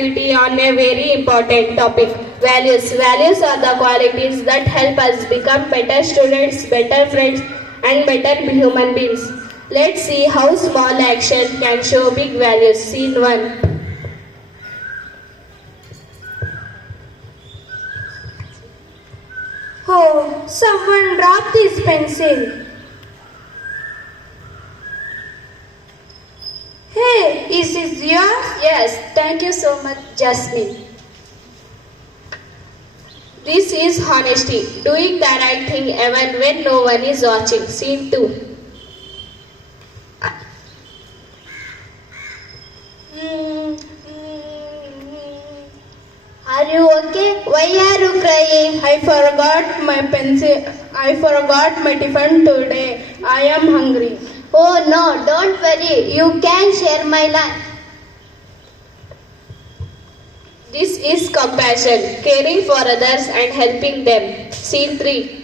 activity on a very important topic, values. Values are the qualities that help us become better students, better friends, and better human beings. Let's see how small action can show big values. Scene 1. Oh, someone dropped his pencil. Hey, is this yours? Yes, thank you so much, Jasmine. This is honesty, doing the right thing even when no one is watching. Scene 2. Are you okay? Why are you crying? I forgot my pencil. I forgot my tiffin today. I am hungry. Oh no, don't worry. You can share my lunch. This is compassion, caring for others and helping them. Scene 3.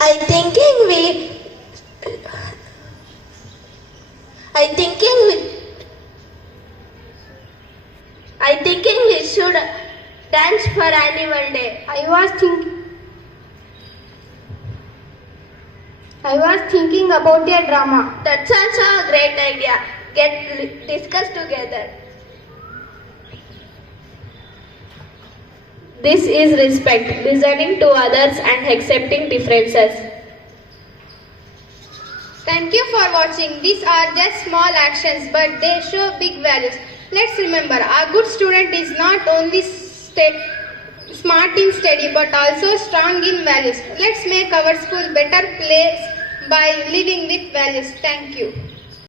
I thinking we should dance for annual day. I was thinking about a drama. That's also a great idea. Discuss together. This is respect, listening to others and accepting differences. Thank you for watching. These are just small actions, but they show big values. Let's remember, a good student is not only smart in study, but also strong in values. Let's make our school better place by living with values. Thank you.